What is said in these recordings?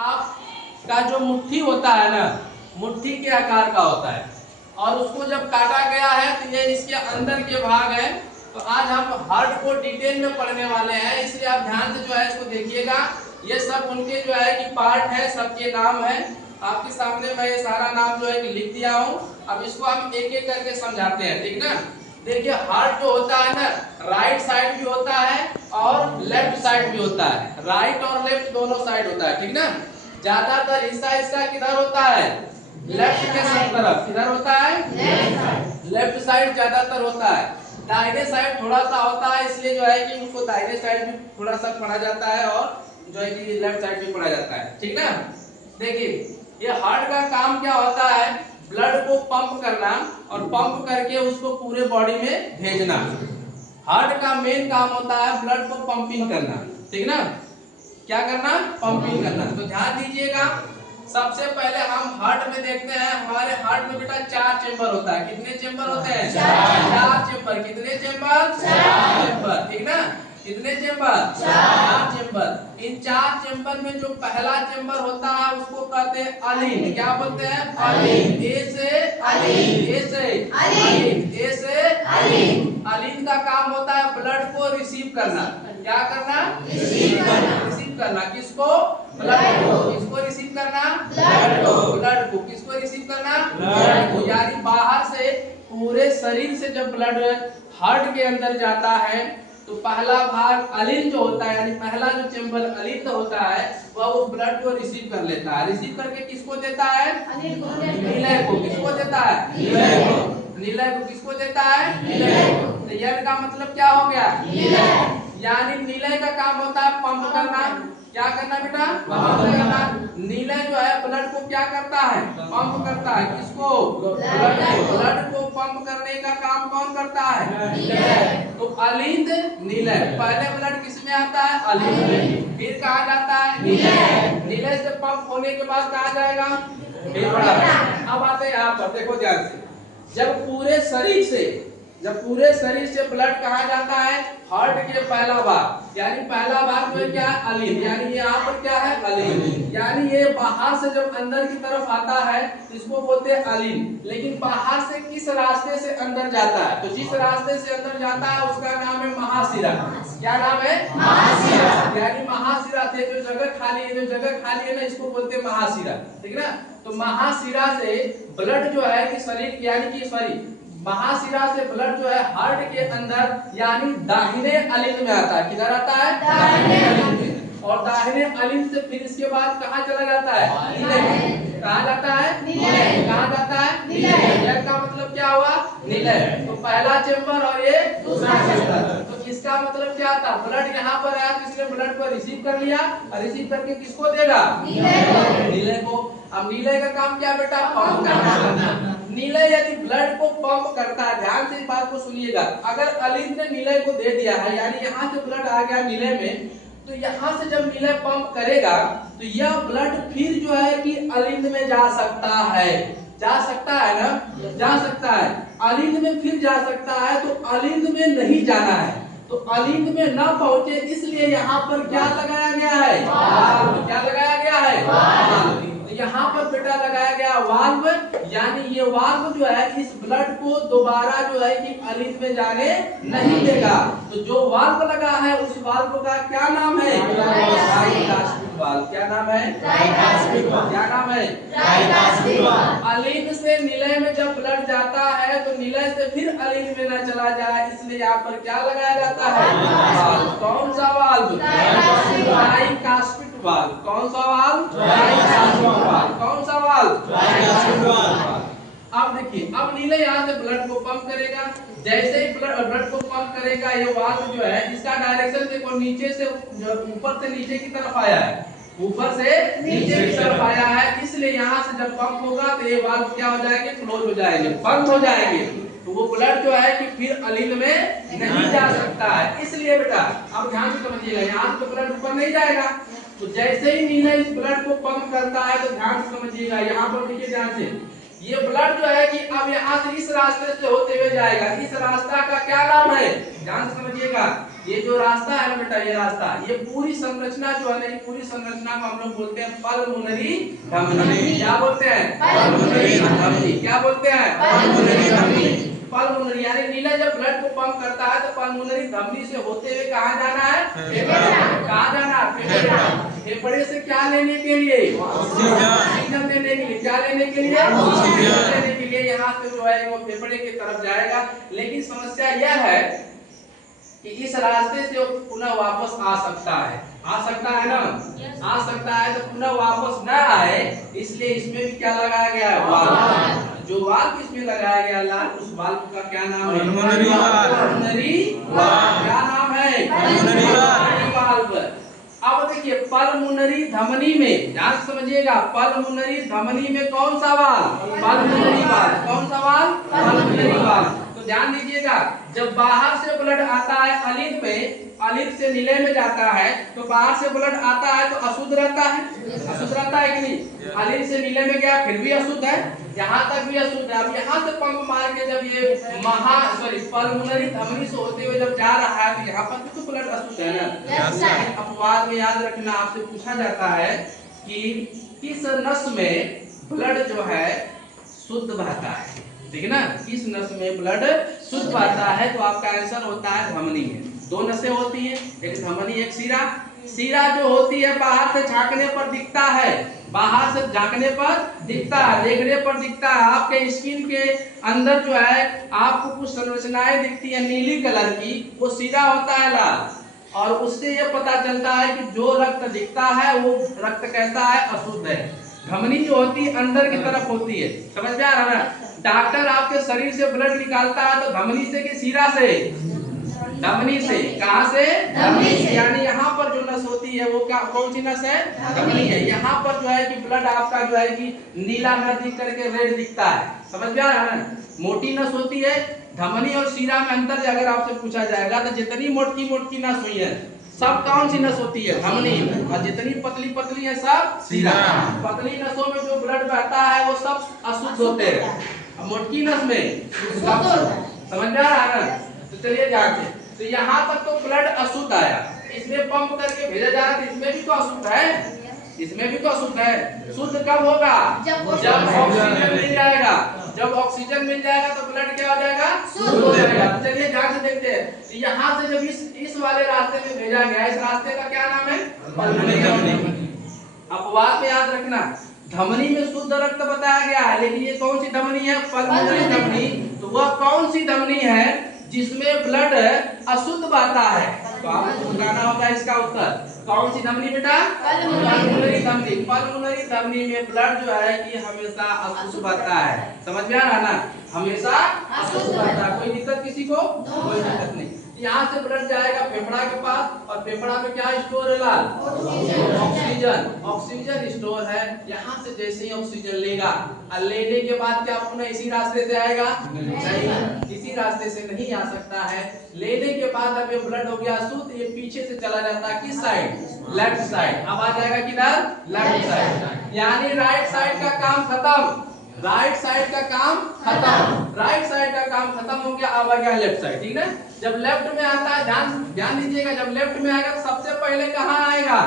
आपका जो मुट्ठी होता है ना, मुट्ठी के आकार का होता है और उसको जब काटा गया है तो ये इसके अंदर के भाग है। तो आज हम हार्ट को डिटेल में पढ़ने वाले हैं, इसलिए आप ध्यान से जो है इसको देखिएगा। ये सब उनके जो है कि पार्ट है, सबके नाम है। आपके सामने मैं ये सारा नाम जो है कि लिख दिया हूँ। अब इसको हम एक एक करके समझाते हैं, ठीक ना। देखिए हार्ट जो होता है ना, राइट साइड भी होता है और लेफ्ट साइड भी होता है। राइट और लेफ्ट दोनों साइड होता है, ठीक ना। ज्यादातर हिस्सा इसका किधर होता है? लेफ्ट के सब तरफ। किधर होता है? लेफ्ट साइड ज्यादातर होता है। दाहिने साइड थोड़ा सा होता है, इसलिए जो है कि उसको दाहिने साइड भी थोड़ा सा पढ़ा जाता है और जो है कि लेफ्ट साइड भी पढ़ा जाता है, ठीक ना। देखिए ये हार्ट का काम क्या होता है? ब्लड को पंप करना और पंप करके उसको पूरे बॉडी में भेजना। हार्ट का मेन काम होता है ब्लड को पंपिंग करना, ठीक ना। क्या करना? पंपिंग करना। तो ध्यान दीजिएगा, सबसे पहले हम हार्ट में देखते हैं। हमारे हार्ट में बेटा 4 चेंबर होता है। कितने चेंबर होते हैं? 4 चेंबर। कितने चेंबर? 4 चेंबर, ठीक ना। कितने चेंबर? 4 चेंबर। इन 4 चेंबर में जो पहला चेंबर होता है उसको कहते हैं अलिन। क्या बोलते हैं? अलिन। ए से अलिन, ए से अलिन, ए से अलिन। अलिन का काम होता है ब्लड को रिसीव करना। क्या करना? रिसीव करना। रिसीव करना किसको? ब्लड को। किसको रिसीव करना? ब्लड को। ब्लड को। किसको रिसीव करना? ब्लड को। यानी बाहर से पूरे शरीर से जब ब्लड हार्ट के अंदर जाता है तो पहला भाग अलिन जो होता है, यानी पहला जो चेंबर अलिन होता है वह उस ब्लड को रिसीव कर लेता है। रिसीव करके किसको देता है? नीलय को। किसको देता है? नीलय को। नीलय को किसको देता है? नीलय को। तो यह का मतलब क्या हो गया? नीलय। यानी नीलय का काम होता है पंप करना। क्या करना बेटा? पंप करना। नीलय जो है ब्लड को क्या करता है? पंप करता है। किसको? ब्लड को। ब्लड को पंप करने का काम कौन करता है? नीलय। तो अलिंद नीलय। पहले ब्लड किस में आता है? अलिंद में। फिर कहाँ जाता है? नीलय। नीलय से पंप होने के बाद कहाँ जाएगा? फेफड़ा। अब आते हैं यहाँ पर, देखो ध्यान से। जब पूरे शरीर से ब्लड कहाँ जाता है? हार्ट के पहला भाग, यानी पहला भाग में क्या है? अलिन। यानी यहाँ पर क्या है? अलिन। यानी ये बाहर से जब अंदर की तरफ आता है तो इसको बोलते हैं अलिन। लेकिन बाहर से किस रास्ते से अंदर जाता है? तो जिस रास्ते से अंदर जाता है उसका नाम है महाशिरा। क्या नाम है? महाशिरा। यानी महाशिरा से जो जगह खाली है, ना, इसको बोलते हैं महाशिरा, ठीक ना। तो महाशिरा से ब्लड जो है कि शरीर यानी कि महाशिरा से ब्लड जो है हार्ट के अंदर यानी दाहिने अलिंद में आता है। किधर आता है? दाहिने अलिंद में। और दाहिने अलिंद से फिर इसके बाद कहाँ चला जाता है? नीलय। कहाँ जाता है? नीलय। कहाँ जाता है? नीलय। यह का मतलब क्या हुआ? नीलय। तो पहला चेंबर और ये दूसरा चेंबर। तो इसका मतलब क्या था? ब्लड यहाँ पर आया तो इसने ब्लड को रिसीव कर लिया और रिसीव करके किसको देगा? नीलय को। अब नीलय का काम क्या बेटा? पंप करना। नीलय यदि ब्लड को पंप करता है, ध्यान से इस बात को सुनिएगा। अगर अलिंद ने नीलय को दे दिया है, यानी यहाँ से ब्लड आ गया नीलय में, तो यहाँ से जब नीलय पंप करेगा तो यह ब्लड फिर जो है कि अलिंद में जा सकता है। जा सकता है ना? जा सकता है। अलिंद में फिर जा सकता है, तो अलिंद में नहीं जाना है। तो अलिंद में न पहुंचे इसलिए यहाँ पर क्या लगाया गया है? क्या लगाया गया है? यहाँ पर बेटा लगाया गया वाल्व। यानी ये वाल्व जो है इस ब्लड को दोबारा जो है कि अलिंद में जाने नहीं देगा। तो जो वाल्व लगा है उस वाल्व का क्या नाम है? Tricuspid valve. क्या नाम है? क्या नाम है? अलिंद से नीलय में जब ब्लड जाता है तो नीलय से फिर अलिंद में न चला जाए, इसलिए यहाँ पर क्या लगाया जाता है? कौन सा वाल्व? Tricuspid valve. कौन सा वाल्व? Tricuspid valve. कौन सा वाल्व? Tricuspid valve. अब देखिए, अब नीलय यहाँ से ब्लड को पंप करेगा। जैसे ही ब्लड को पंप करेगा, ये वाल्व जो है इसका डायरेक्शन देखो, नीचे से ऊपर से नीचे की तरफ आया है। ऊपर से नीचे की तरफ आया है, इसलिए यहाँ से जब पंप होगा तो ये वाल्व क्या हो जाएंगे? क्लोज हो जाएंगे, बंद हो जाएंगे। तो वो ब्लड जो है कि फिर अलिंद में नहीं जा सकता है। इसलिए बेटा अब ध्यान से समझिएगा, यहाँ से तो ब्लड ऊपर नहीं जाएगा। तो जैसे ही नीलय इस ब्लड को पंप करता है तो ध्यान से समझिएगा, यहाँ पर देखिए ध्यान से, ये ब्लड जो है कि अब यहाँ से इस रास्ते से होते हुए जाएगा। इस रास्ता का क्या नाम है? ध्यान से समझिएगा, ये जो रास्ता है ना बेटा, ये रास्ता, ये पूरी संरचना जो है ना, ये पूरी संरचना को हम लोग बोलते हैं पल्मोनरी धमनी। क्या बोलते हैं? पल्मोनरी धमनी। क्या बोलते हैं? पल्मोनरी धमनी। पल्मोनरी यानी नीला जब ब्लड को पंप करता है तो पल्मोनरी धमनी से होते हुए कहाँ जाना है? फेफड़ा। कहाँ जाना है? फेफड़ा। फेफड़े से क्या लेने के लिए? ऑक्सीजन लेने के लिए। क्या लेने के लिए? ऑक्सीजन लेने के लिए यहाँ से जो है वो फेफड़े की तरफ जाएगा। लेकिन समस्या यह है कि इस रास्ते से वो पुनः वापस आ सकता है। आ सकता है ना? आ सकता है तो पुनः वापस न आए, इसलिए इसमें भी क्या लगाया गया है? वाल्व। जो वाल्व इसमें लगाया गया लाल, उस वाल्व का क्या नाम है? Pulmonary valve. क्या नाम है? Pulmonary valve. अब देखिए पल्मोनरी धमनी में ध्यान समझिएगा, पल्मोनरी धमनी में कौन सा वाल्व? Pulmonary valve. कौन सा वाल्व? Pulmonary valve. तो ध्यान दीजिएगा, जब बाहर से ब्लड आता है अलिंद में, अलिंद से नीले में जाता है, तो बाहर से ब्लड आता है तो अशुद्ध रहता है। अशुद्ध रहता है कि नहीं? अलिंद से नीले में गया फिर भी अशुद्ध है, यहाँ तक भी अशुद्ध है। अब यहाँ से पंप मार के जब ये पल्मोनरी धमनी से होते हुए जब जा रहा है तो यहाँ पर भी तो ब्लड अशुद्ध है ना। अपवाद में याद रखना, आपसे पूछा जाता है कि किस नस में ब्लड जो है शुद्ध बहता है, ठीक है ना? किस नस में ब्लड शुद्ध बहता है, तो आपका आंसर होता है धमनी में। दो नसें होती हैं, एक धमनी एक सीरा। सीरा जो होती है बाहर से झांकने पर दिखता है, बाहर से झांकने पर दिखता है, देखने पर दिखता है। आपके स्किन के अंदर जो है आपको कुछ संरचनाएं दिखती है नीली कलर की, वो सीरा होता है लाल, और उससे ये पता चलता है कि जो रक्त दिखता है वो रक्त कैसा है? अशुद्ध है। धमनी जो होती है अंदर की तरफ होती है, समझ में आ रहा है ना? डॉक्टर आपके शरीर से ब्लड निकालता है तो धमनी से कि सीरा से? धमनी से। कहां से? धमनी से। यानी यहाँ पर जो नस होती है वो क्या, कौन सी नस है? धमनी है। यहाँ पर जो है कि ब्लड आपका जो है कि नीला न दिख करके रेड दिखता है, समझ में आ रहा है ना? मोटी नस होती है। धमनी और सीरा में अंतर अगर आपसे पूछा जाएगा तो जितनी मोटी मोटी नस हुई है सब कौन सी नस होती है? धमनी। और जितनी पतली पतली है सब सीरा। पतली नसों में जो ब्लड बहता है वो सब अशुद्ध होते हैं, मोटी नस में समझ में आ रहा है ना? तो चलिए जाके, तो यहाँ तक तो ब्लड अशुद्ध आया, इसमें पंप करके भेजा जा रहा है, इसमें भी तो अशुद्ध है, इसमें भी तो अशुद्ध है। शुद्ध कब होगा? जब ऑक्सीजन मिल जाएगा। जब ऑक्सीजन मिल जाएगा तो ब्लड क्या हो जाएगा? शुद्ध हो जाएगा। चलिए ध्यान से देखते हैं, यहाँ से जब इस वाले रास्ते में भेजा गया, इस रास्ते का क्या नाम है? पल्मोनरी धमनी। अपवाद में याद रखना, धमनी में शुद्ध रक्त बताया गया है, लेकिन ये कौन सी धमनी है? पल्मोनरी धमनी। तो वह कौन सी धमनी है जिसमें ब्लड अशुद्ध बहता है? तो आपको बताना होगा इसका उत्तर। कौन सी धमनी बेटा? पल्मोनरी धमनी। पल्मोनरी धमनी में ब्लड जो है कि हमेशा अशुद्ध बहता है, समझ में आ रहा है ना? हमेशा अशुद्ध बहता है। कोई दिक्कत किसी को? कोई दिक्कत नहीं। यहाँ से ब्लड जाएगा फेफड़ा के पास, और फेफड़ा में क्या स्टोर है लाल? ऑक्सीजन। ऑक्सीजन स्टोर है। यहाँ से जैसे ही ऑक्सीजन लेगा, और लेने के बाद क्या पुनः इसी रास्ते से आएगा? नहीं, इसी रास्ते से नहीं आ सकता है। लेने के बाद अब ये ब्लड हो गया शुद्ध, ये पीछे से चला जाता है किस साइड? Left side. अब आ जाएगा किधर? Left side. यानी राइट साइड का काम खत्म, राइट साइड का काम खत्म, राइट साइड का काम खत्म हो गया। अब आ गया लेफ्ट साइड, ठीक है? जब लेफ्ट में आता है, ध्यान दीजिएगा, जब लेफ्ट में आएगा तो सबसे पहले कहाँ आएगा?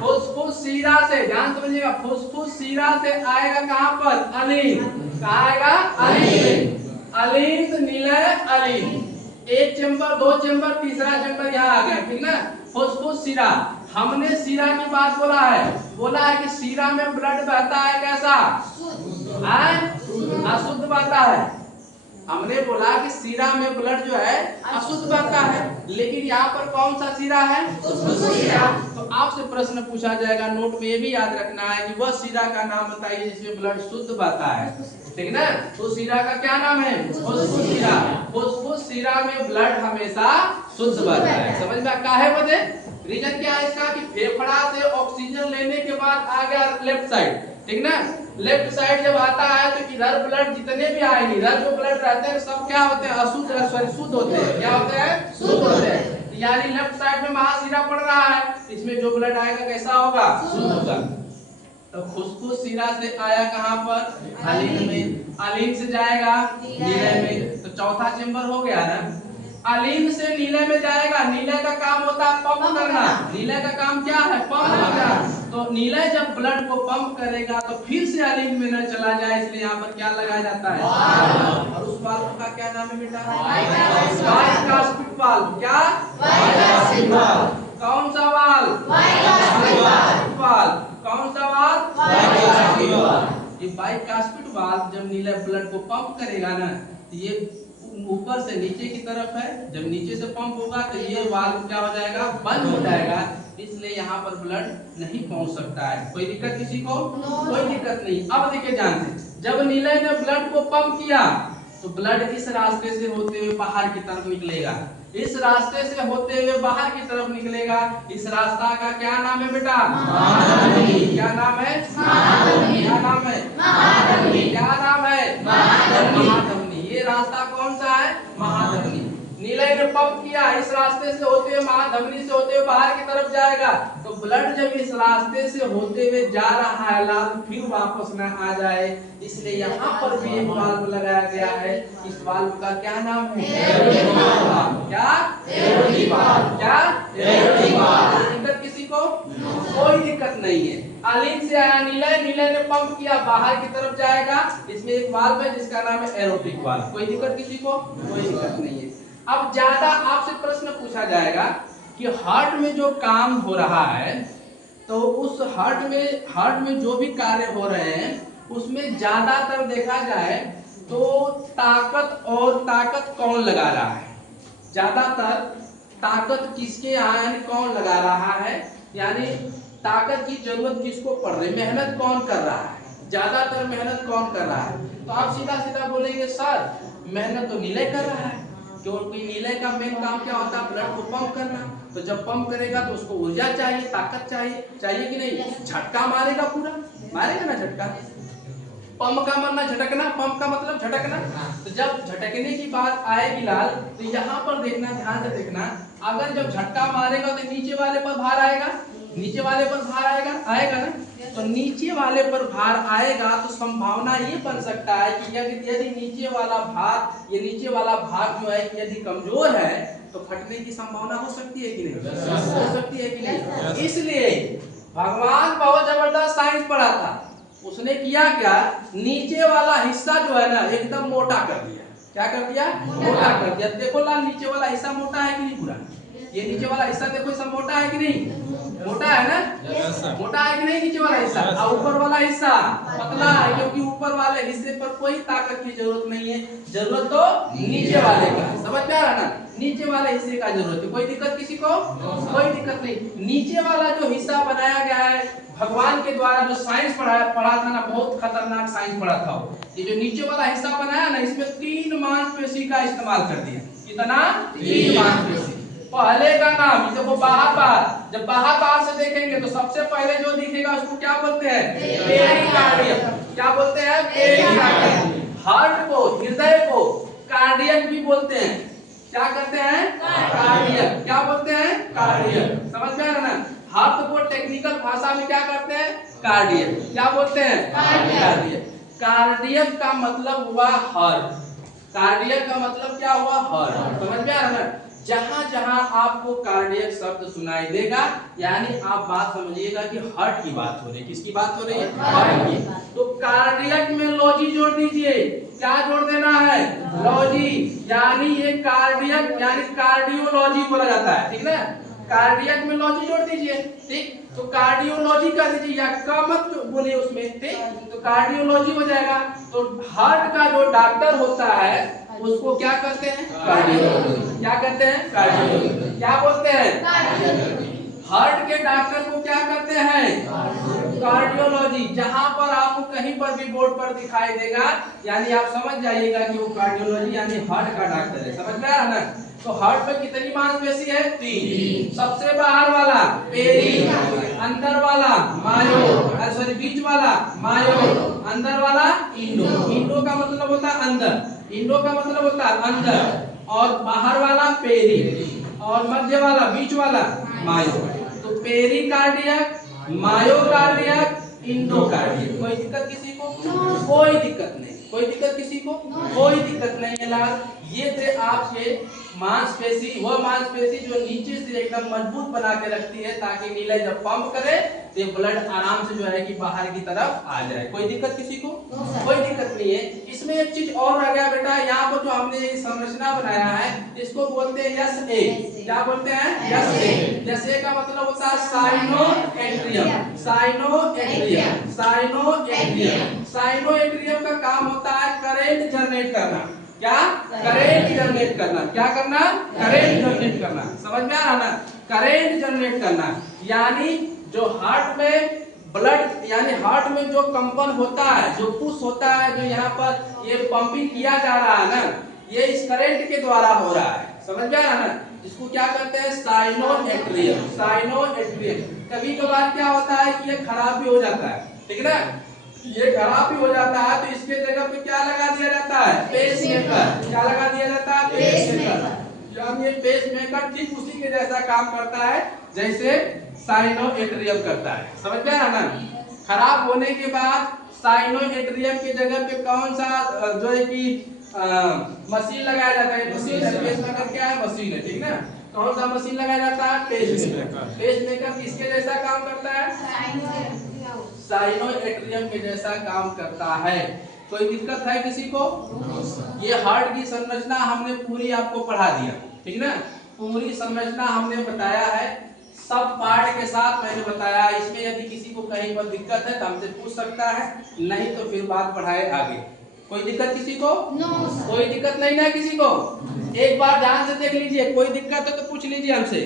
फुसफुस सीरा से। ध्यान समझिएगा, फुसफुस सीरा से आएगा कहाँ पर? अलिंद। कहाँ आएगा? अलिंद। अलिंद नीले अलिंद। एक चैम्बर, दो चैम्बर, तीसरा चैम्बर यहाँ आ गया, ठीक ना? फुसफुस सीरा। हमने सीरा की बात बोला है कि सीरा में ब्लड बहता है कैसा? अशुद्ध बहता है। हमने बोला कि सीरा में ब्लड जो है अशुद्ध बहता है, लेकिन यहाँ पर कौन सा सीरा है? सीरा। तो आपसे प्रश्न पूछा जाएगा, नोट में ये भी याद रखना है कि वह सीरा का नाम बताइए जिसमें ब्लड शुद्ध बहता है, ठीक ना? तो सीरा का क्या नाम है? फुसफुस सीरा। फुसफुस सीरा में ब्लड हमेशा शुद्ध बहता है। समझ में? काहे वजह? रीजन क्या है इसका कि फेफड़ा से ऑक्सीजन लेने के बाद आ गया लेफ्ट साइड, ठीक ना? लेफ्ट साइड जब आता है तो इधर ब्लड जितने भी आएंगे, इधर जो ब्लड रहते हैं सब क्या होते हैं? अशुद्ध, सॉरी शुद्ध होते हैं। क्या होते हैं? शुद्ध होते हैं। यानी लेफ्ट साइड में महासीरा पड़ रहा है, इसमें जो ब्लड आएगा कैसा होगा? शुद्ध होगा। तो फुसफुस सीरा से आया कहाँ पर? अलिंद में। अलिंद से जाएगा नीले में। तो चौथा चेंबर हो गया ना। अलीन से नीले में जाएगा। नीले का काम होता है पंप करना। नीले का काम क्या है? पंप करना। तो नीले जब ब्लड को पंप करेगा तो फिर से अलीन में न चला जाए, इसलिए यहाँ पर क्या लगाया जाता है? और उस वाल्व का क्या नाम है बेटा? Bicuspid valve. क्या? Bicuspid valve. कौन सा वाल्व? Bicuspid valve. कौन सा वाल्व? Bicuspid valve. ये बाइकास्पिड वाल्व जब नीले ब्लड को पंप करेगा ना, ये ऊपर से नीचे की तरफ है। जब नीचे से पंप होगा तो ये वाल्व क्या हो जाएगा? बंद हो जाएगा। इसलिए यहाँ पर ब्लड नहीं पहुंच सकता है। कोई दिक्कत किसी को? कोई दिक्कत नहीं। अब देखिए ध्यान से, जब नीले ने ब्लड को पंप किया तो ब्लड इस रास्ते से होते हुए बाहर की तरफ निकलेगा। इस रास्ते से होते हुए बाहर की तरफ निकलेगा। इस रास्ता का क्या नाम है बेटा? महाधमनी। क्या नाम है? महाधमनी। क्या नाम है? महाधमनी। क्या नाम है? महाधमनी। ये रास्ता कौन सा है? महाधमनी। नीले ने पंप किया, इस रास्ते से होते हुए महाधमनी से होते हुए बाहर की तरफ जाएगा। तो ब्लड जब इस रास्ते से होते हुए जा रहा है लाल, फिर वापस न आ जाए, इसलिए यहाँ पर भी एक वाल्व लगाया गया है। इस वाल्व का क्या नाम है? क्या? क्या? दिक्कत किसी को? कोई दिक्कत नहीं है। अलीन से आया नीले, नीले ने पंप किया, बाहर की तरफ जाएगा। इसमें एक वाल्व है जिसका नाम है एरोटिक वाल्व। कोई दिक्कत किसी को? कोई दिक्कत नहीं है। अब ज्यादा आपसे प्रश्न पूछा जाएगा कि हार्ट में जो काम हो रहा है, तो उस हार्ट में जो भी कार्य हो रहे हैं उसमें ज्यादातर देखा जाए तो ताकत कौन लगा रहा है? ज्यादातर ताकत किसके यहाँ यानी कौन लगा रहा है, यानी ताकत की जरूरत किसको पड़ रही है, मेहनत कौन कर रहा है, ज्यादातर मेहनत कौन कर रहा है? तो आप सीधा सीधा बोलेंगे सर मेहनत तो नीले कर रहा है, क्योंकि नीले का मेन काम क्या होता है? ब्लड को पंप करना। तो जब पंप करेगा तो उसको ऊर्जा चाहिए, ताकत चाहिए कि नहीं? झटका मारेगा, पूरा मारेगा ना झटका। पंप का मतलब झटकना, पंप का मतलब झटकना। तो जब झटकने की बात आएगी लाल, तो यहाँ पर देखना, ध्यान से देखना, अगर जब झटका मारेगा तो नीचे वाले पर भार आएगा, नीचे वाले पर भार आएगा ना। तो नीचे वाले पर भार आएगा तो संभावना ये बन सकता है कि यदि नीचे वाला भार, ये नीचे वाला भाग जो है यदि कमजोर है तो फटने की संभावना हो सकती है कि नहीं? हो सकती है कि नहीं? इसलिए भगवान बहुत जबरदस्त साइंस पढ़ा था। उसने किया क्या? नीचे वाला हिस्सा जो है ना एकदम मोटा कर दिया। क्या कर दिया? मोटा कर दिया। देखो लाल, नीचे वाला हिस्सा मोटा है कि नहीं? पूरा ये नीचे वाला हिस्सा देखो, सब मोटा है कि नहीं? मोटा है ना? मोटा है कि नहीं नीचे वाला हिस्सा? और ऊपर वाला हिस्सा पतला है, क्योंकि ऊपर वाले हिस्से पर कोई ताकत की जरूरत नहीं है, जरूरत तो नीचे वाले का। समझ में आ रहा ना? नीचे वाले हिस्से का जरूरत है। कोई दिक्कत किसी को? कोई दिक्कत नहीं। नीचे वाला जो हिस्सा बनाया गया है भगवान के द्वारा, जो साइंस पढ़ा था ना, बहुत खतरनाक साइंस पढ़ा था। ये जो नीचे वाला हिस्सा बनाया ना, इसमें 3 मांसपेशी का इस्तेमाल कर दिया। कितना? 3 मांसपेशी। पहले का नाम देखो बाहर। जब बाहर से देखेंगे तो सबसे पहले जो दिखेगा उसको क्या बोलते हैं? पेरिकार्डियम। क्या बोलते हैं? पेरिकार्डियम। हार्ट को, हृदय को कार्डियक भी बोलते हैं। क्या करते हैं? कार्डियक। क्या बोलते हैं? कार्डियक। समझ में आ रहा ना? हार्ट को टेक्निकल भाषा में क्या करते हैं? कार्डियक। क्या बोलते हैं? कार्डियक। कार्डियक का मतलब हुआ हार्ट। कार्डियक का मतलब क्या हुआ? हार्ट। समझ में आ रहा ना? जहां जहां आपको कार्डियक शब्द सुनाई देगा, यानी आप बात समझिएगा कि हार्ट की बात हो रही है। किसकी बात हो रही है? हार्ट की। तो कार्डियक में लॉजी जोड़ दीजिए। क्या जोड़ देना है? लॉजी। यानी ये कार्डियक यानी कार्डियोलॉजी बोला जाता है, ठीक ना? कार्डियक में लॉजी जोड़ दीजिए, ठीक? तो कार्डियोलॉजी कर दीजिए, या का मत बोलिए उसमें, ठीक? तो कार्डियोलॉजी हो जाएगा। तो हार्ट का जो डॉक्टर होता है उसको क्या कहते हैं? कार्डियोलॉजी। क्या कहते हैं? कार्डियोलॉजी। क्या बोलते हैं? कार्डियोलॉजी। हार्ट के डॉक्टर को क्या कहते हैं? कार्डियोलॉजी। जहां पर आपको कहीं पर भी बोर्ड पर दिखाई देगा, यानी आप समझ जाइएगा कि वो कार्डियोलॉजी यानी हार्ट का डॉक्टर है। समझ में आ रहा ना? तो हार्ट में कितनी मांसपेशी है? 3। सबसे बाहर वाला पेरी, अंदर वाला मायो, सॉरी बीच वाला मायो, अंदर वाला इंडो। इंडो का मतलब होता है अंदर, इंडो का मतलब होता है अंदर, और बाहर वाला पेरी, और मध्य वाला बीच वाला मायो। तो पेरिकार्डियक, मायोकार्डियक, इंडोकार्डियक। कोई दिक्कत किसी को? कोई दिक्कत नहीं। कोई दिक्कत किसी को? कोई दिक्कत नहीं है लाल। ये थे आपके मांसपेशी, वह मांसपेशी जो नीचे से एकदम मजबूत बना के रखती है ताकि नीले जब पंप करे तो ब्लड आराम से जो है कि बाहर की तरफ आ जाए। कोई दिक्कत किसी को? कोई दिक्कत नहीं है। इसमें एक चीज और आ गया बेटा, यहाँ पर जो हमने ये संरचना बनाया है इसको बोलते हैं यस ए। क्या बोलते हैं? यस ए। यस ए का मतलब होता है साइनोएट्रियम। साइनोएट्रियम, साइनोएट्रियम, साइनोएट्रियम का काम होता है करंट जनरेट करना। क्या? करंट जनरेट करना। क्या करना? करंट जनरेट करना। समझ में आ रहा ना? करंट जनरेट करना यानी जो हार्ट में ब्लड यानी हार्ट में जो कंपन होता है, जो पुश होता है, जो यहाँ पर ये पंपिंग किया जा रहा है ना, ये इस करंट के द्वारा हो रहा है। समझ में आ रहा ना? इसको क्या कहते हैं? साइनोएट्रियम। साइनोएट्रियम। कभी कभार क्या होता है कि ये खराब भी हो जाता है, ठीक है ना? ये खराब भी हो जाता है तो इसके जगह पे क्या लगा दिया जाता है? पेसमेकर। क्या लगा दिया जाता है? पेसमेकर। यानी ये पेसमेकर ठीक उसी के जैसा काम करता है जैसे साइनोएट्रियम करता है। समझ में आ रहा ना? खराब होने के बाद साइनोएट्रियम की जगह पे कौन सा जो है कि मशीन लगाया जाता है? मशीन है। पेसमेकर क्या है? मशीन है, ठीक ना? कौन सा मशीन लगाया जाता है? पेसमेकर। पेसमेकर किसके जैसा काम करता है? साइनोएट्रियम के जैसा काम करता है। कोई दिक्कत है किसी को? ये हार्ट की संरचना हमने पूरी आपको पढ़ा दिया, ठीक ना? पूरी संरचना हमने बताया है, सब पार्ट के साथ मैंने बताया। इसमें यदि किसी को कहीं पर दिक्कत है तो हमसे पूछ सकता है, नहीं तो फिर बात बढ़ाए आगे। कोई दिक्कत किसी को? कोई दिक्कत नहीं ना किसी को? एक बार ध्यान से देख लीजिए, कोई दिक्कत है तो पूछ लीजिए हमसे।